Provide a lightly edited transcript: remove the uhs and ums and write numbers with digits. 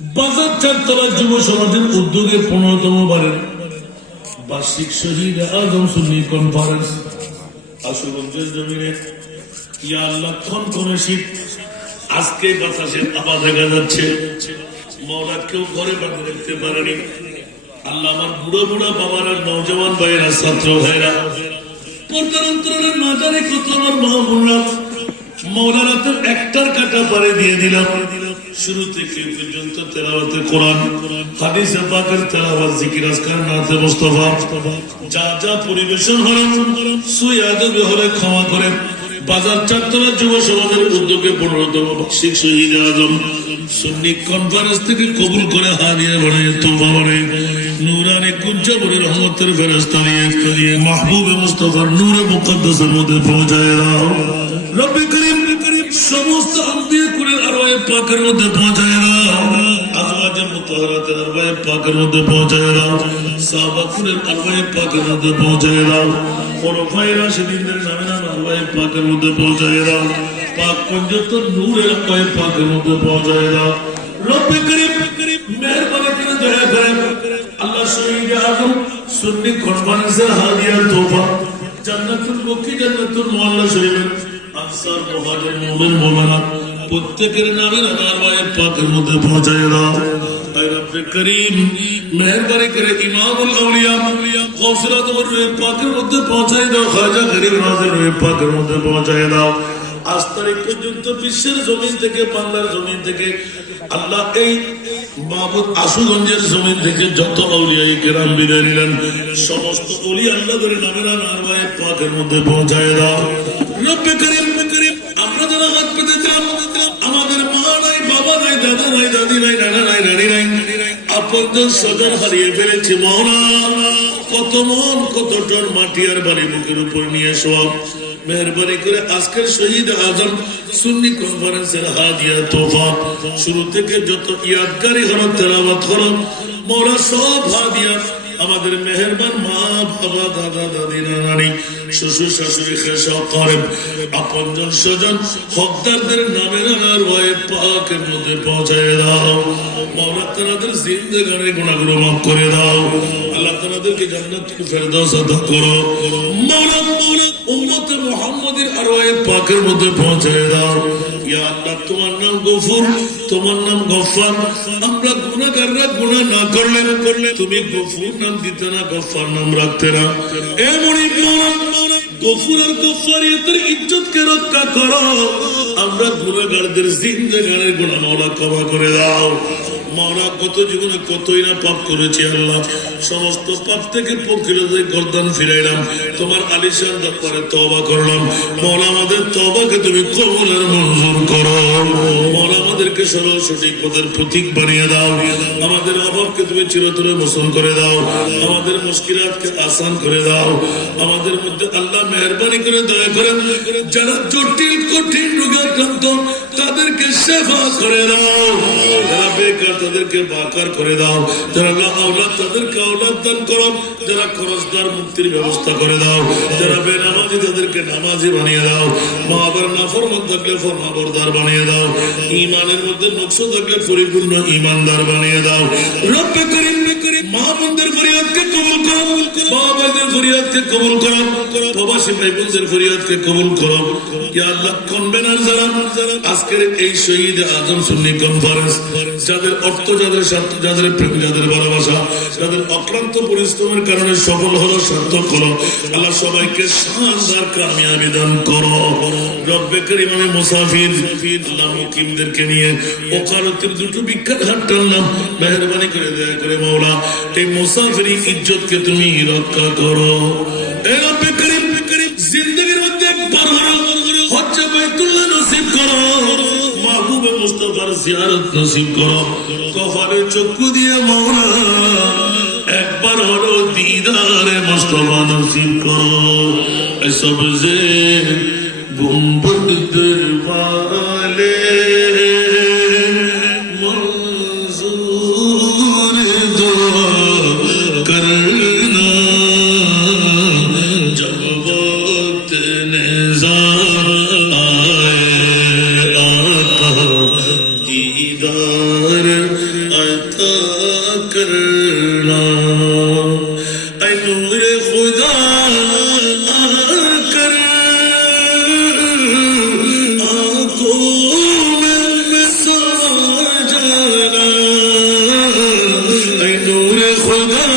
বাজার চারতলা যুব সমাজের উদ্যোগে 15তম বারের বার্ষিক শহীদ আজম সুন্নি কনফারেন্স আশুগঞ্জের জমিনে ইয়া আল্লাহ ক্ষণ করে শীত আজকে বাতাসের আওয়াজ দেখা যাচ্ছে। মওলা কেউ ঘরে বাঁধে দেখতে পারেনি। আল্লাহ আমার বুড়ো বুড়া বাবারা, নওজওয়ান ভাইয়েরা, ছাত্র ভাইয়েরা, পর্দার অন্তরালের না জানে কত আমার মা বোনরা মওলা রাতের একটার কাটা পারে দিয়ে দিলাম। শুরু থেকে পর্যন্ত তেলাওয়াতে কোরআন, হাদিসে পাকের তেলাওয়াত, জিকির, আজকার, নাতে মুস্তাফা যা যা পরিবেশন হলো সুয়াদবে হলে ক্ষমা করে বাজার চারতলা যুব সমাজের উদ্যোগে 15তম বার্ষিক শহীদ আজম সুন্নি কনফারেন্স থেকে কবুল করে হাদিয়া বানিয়ে তোবা বানিয়ে নূরানি কুঞ্জবরে রহমতের ফেরেশতা দিয়ে মাহবুবে মুস্তাফার নূরে মুকদ্দাসের মধ্যে পৌঁছায় দাও। রব্বে করিম সমস্ত আম্বিয়া কুলের আরওয়ায়ে পাকের মধ্যে পৌঁছায় দাও। আজওয়াজে মুতাহহারাতের আরওয়ায়ে পাকের মধ্যে পৌঁছায় দাও। সাহাবা কুলের আরওয়ায়ে পাকের মধ্যে পৌঁছায় দাও। খোলাফায়ে রাশিদিনদের নামে নাম আরওয়ায়ে পাকের মধ্যে পৌঁছায় দাও। পাক পঞ্চতর নূরের আরওয়ায়ে পাকের মধ্যে পৌঁছায় দাও। রব্বে করিম মেহেরবানি করে দয়া করেন আল্লাহ শহীদ আজম সুন্নি কনফারেন্সের হাদিয়া তোফা জান্নাতুল বকি, জান্নাতুল মুআল্লা শরীফের আনসার, মুহাজির, মুমিন, মুমিনাত প্রত্যেকের নামে আরওয়ায়ে পাকের মধ্যে পৌঁছায় দাও। আয় রব্বে করিম মেহেরবানি করে ইমামুল আউলিয়া গৌসুল আজমের রূহে পাকের মধ্যে পৌঁছায় দাও। খাজা গরিব নওয়াজের রূহে পাকের মধ্যে পৌঁছায় দাও। আজ তারিখ পর্যন্ত বিশ্বের জমিন থেকে, বাংলার জমিন থেকে আল্লাহ এই মাহবুব আশুগঞ্জের জমিন থেকে যত আউলিয়ায়ে কেরাম বিদায় নিলেন সমস্ত ওলি আল্লাহ করে নামের আরওয়ায়ে পাকের মধ্যে পৌঁছায় দাও। রব্বে করিম আমরা যারা হাত পেতে দিলাম আমাদের মা নাই, বাবা নাই, দাদা নাই, দাদি নাই, নানা নাই, নানি নাই, আপনজন স্বজন হারিয়ে ফেলেছে। মওলা কত মন কত টন মাটি আর বাড়ি বুকের উপর নিয়ে সব মেহরবানি করে আজকের শহীদ আজম সুন্নি কনফারেন্সের হাদিয়া তোফা শুরু থেকে যত ইয়াদগারি হলো, তেলাওয়াত হলো, মওলা সব হাদিয়া আমাদের মেহেরবান মা, বাবা, দাদা, দাদি, নানি, শ্বশুর, শাশুড়ি, খেশা, করেব, আপনজন স্বজন হকদারদের নামের আরওয়ায়ে পাকের মধ্যে পৌঁছায় দাও। মওলা তাদের জিন্দেগানির গুনাহগুলো মাফ করে দাও। আল্লাহ তাদেরকে জান্নাতুল ফেরদাউস আতা করো। মওলা উম্মতে মুহাম্মাদের আরওয়ায়ে পাকের মধ্যে পৌঁছায় দাও। ইয়া আল্লাহ তোমার নাম গফুর, তোমার নাম গফফার। আমরা গুনাহগাররা গুনাহ না করলে তুমি গফুর নাম দিতে না, গফফার নাম রাখতে না। এমনই মওলা গফুর আর গফফারিয়তের ইজ্জতকে রক্ষা করো। আমরা গুনাহগারদের জিন্দেগানির গুনাহ মওলা ক্ষমা করে দাও। মওলা কত জীবনে কতই না পাপ করেছি আল্লাহ, সমস্ত পাপ থেকে পকিলতায় গর্দান ফিরাইলাম, তোমার আলিশান দরবারে তওবা করলাম। মওলা আমাদের তওবাকে তুমি কবুল আর মঞ্জুর করো। মওলা আমাদেরকে সরল সঠিক পথের প্রতীক বানিয়ে দাও। আমাদের অভাবকে তুমি চিরতরে মোচন করে দাও। আমাদের মুশকিলাতকে আসান করে দাও। আমাদের মধ্যে আল্লাহ মেহেরবানি করে দয়া করেন যারা জটিল কঠিন রোগে আক্রান্ত তাদেরকে শেফা করে দাও। যারা বেকার তাদেরকে বাকার করে দাও। যারা আওলাদ তাদেরকে আওলাদ দান করো। যারা খরচদার মুক্তির ব্যবস্থা করে দাও। যারা বেনামাজি তাদেরকে নামাজি বানিয়ে দাও। মা বাবার নাফরমান থাকলে ফরমাবরদার বানিয়ে দাও। ঈমানের মধ্যে নকশ থাকলে পরিপূর্ণ ঈমানদার বানিয়ে দাও। রব্বে করিম মা বোনদের ফরিয়াদকে কবুল করো। বাবা ভাইদের ফরিয়াদকে কবুল করো। প্রবাসী ভাই বোনদের ফরিয়াদকে কবুল করো। ইয়া আল্লাহ কনভেনার যারা আজকের এই শহীদ আজম সুন্নি কনফারেন্স, যাদের অর্থ, যাদের স্বার্থ, যাদের প্রেম, যাদের ভালোবাসা, যাদের অক্লান্ত পরিশ্রমের কারণে সফল হলো, সার্থক হলো, আল্লাহ সবাইকে শানদার কামিয়াবি দান করো। রব্বে করিম আমি মুসাফির আল্লাহ মুকিমদেরকে নিয়ে ওকালতির দুটো বিখ্যাত হাট টানলাম। মেহেরবানি করে দয়া করে মওলা এই মুসাফিরি ইজ্জতকে তুমি রক্ষা করো। এ রব্বে করিম জিন্দেগির মধ্যে একবার হজ্জে বাইতুল্লাহ নসিব করো। মাহবুবে মুস্তাফার জিয়ারত নসিব করো। কফারে চক্ষু দিয়ে মওলা একবার হলো দিদারে মুস্তাফা নসিব করো। এসব যে গুম্বদ দরবারে মনজুর দোয়া করনা জব वक्त निज़ार आए आका दीदार नजर आता करना ऐ नूर खुदा कर आंखों में समा जाना ऐ नूर खुदा